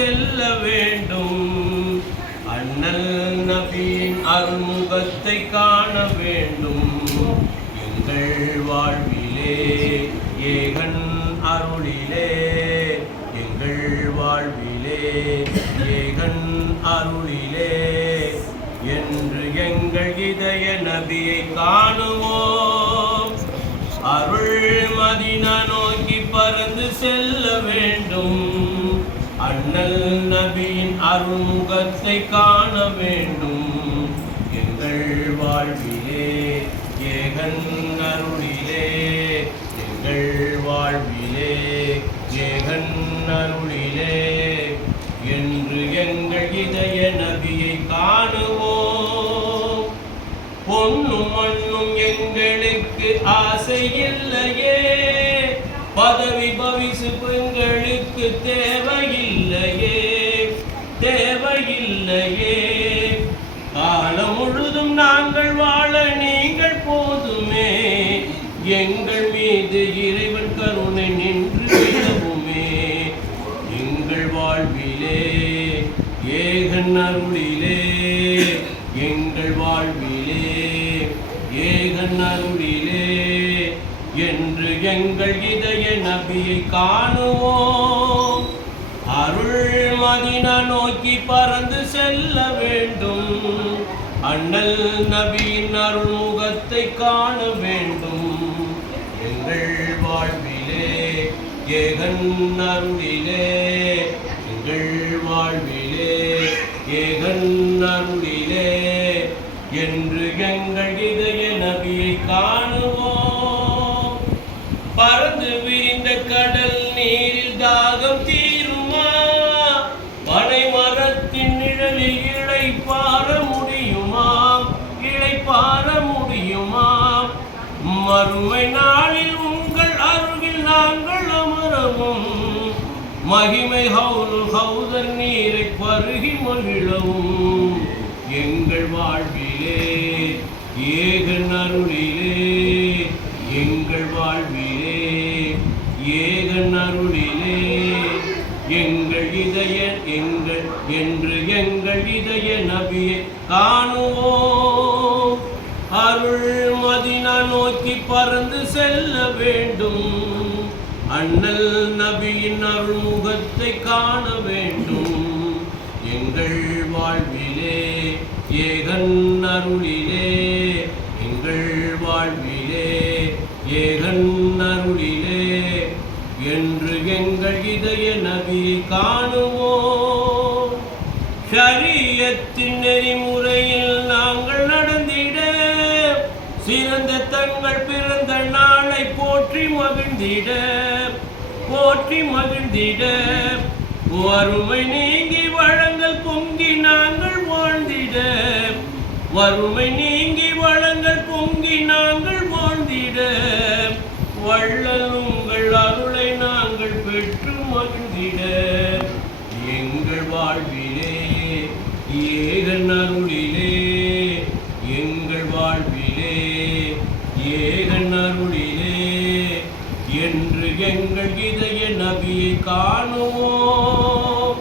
செல்ல வேண்டும். அண்ணல் நபியின் அருமுகத்தை காண வேண்டும். எங்கள் வாழ்விலே ஏகன் அருளிலே, எங்கள் வாழ்விலே ஏகன் அருளிலே என்று எங்கள் இதய நபியை காணுவோம். அருள் மதீனா நோக்கி பறந்து செல்ல வேண்டும். அண்ணல் நபியின் அருமுகத்தை காண வேண்டும். எங்கள் வாழ்விலே ஏகன் அருளிலே, எங்கள் வாழ்விலே ஏகன் அருளிலே என்று எங்கள் இதய நபியை காணுவோம். பொன்னும் மண்ணும் எங்களுக்கு ஆசை இல்லையே, பதவி பவிசு பெண்களுக்கு தேவையில்லையே, தேவையில்லையே. காலம் முழுதும் நாங்கள் வாழ நீங்கள் போதுமே, எங்கள் மீது இறைவன் கருணை நின்று விடவுமே. எங்கள் வாழ்விலே ஏகன் அருளிலே, எங்கள் வாழ்விலே ஏகன் அருளிலே என்று எங்கள் இதய நபியை காணுவோம். அருள் மதீனா நோக்கி பறந்து செல்ல வேண்டும். அண்ணல் நபியின் அருள்முகத்தை காண வேண்டும். எங்கள் வாழ்விலே ஏகன் அருளிலே, எங்கள் வாழ்விலே ஏகன் அருளிலே என்று எங்கள் இதய நபியை காணுவோம். பறந்து விரிந்த கடல் நீரில் தாகம் தீருமா? பனை மரத்தின் நிழலில் இளைப்பாற முடியுமா? இளைப்பாற முடியுமா? மறுமை நாளில் உங்கள் அருகில் நாங்கள் அமரவும், மகிமை ஹவுதன் நீரை பருகி மகிழவும். எங்கள் வாழ்விலே ஏகன் அருளிலே, எங்கள் வாழ்விலே ஏகன் அருளிலே எங்கள் இதய எங்கள் என்று எங்கள் இதய நபியை காணுவோம். அருள் மதீனா நோக்கி பறந்து செல்ல வேண்டும். அண்ணல் நபியின் அருள்முகத்தை காண வேண்டும். எங்கள் வாழ்விலே ஏகன் அருளிலே, எங்கள் வாழ்விலே ஏகன் அருளிலே என்று எங்கள் இதய நபியை காணுவோம். ஷரியத்தின் நெறிமுறையில் நாங்கள் நடந்திட, சிறந்த தங்கள் பிறந்த நாளை போற்றி மகிழ்ந்திட, போற்றி மகிழ்ந்திட. வறுமை நீங்கி வளங்கள் பொங்கி நாங்கள் வாழ்ந்திட, வறுமை நீங்கி வளங்கள் பொங்கி நாங்கள் வாழ்ந்திட. வள்ளல் உங்கள் அருளை நாங்கள் பெற்று மகிழ்ந்திட. எங்கள் வாழ்விலே ஏகன் அருளிலே, எங்கள் வாழ்விலே ஏகன் அருளிலே என்று எங்கள் இதய நபியை காணுவோம்.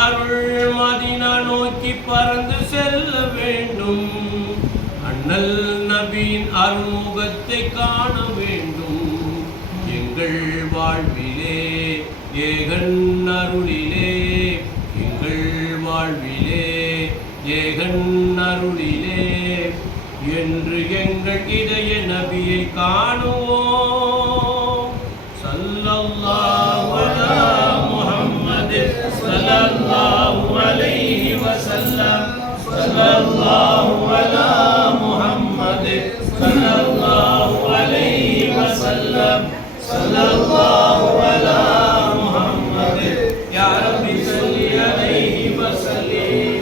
அருள் மதீனா நோக்கி பறந்து செல்ல வேண்டும். அண்ணல் நபியின் அருள்முகத்தை காண வேண்டும். எங்கள் வாழ்விலே ஏகன் அருளிலே, எங்கள் வாழ்விலே ஏகன் அருளிலே என்று எங்கள் இதய நபியை காணுவோம். ஸல்லல்லாஹு அலா முஹம்மது ஸல்லல்லாஹு அலைஹி வஸல்லம், ஸல்லல்லாஹு அலா முஹம்மது ஸல்லல்லாஹு அலைஹி வஸல்லம், ஸல்லல்லாஹு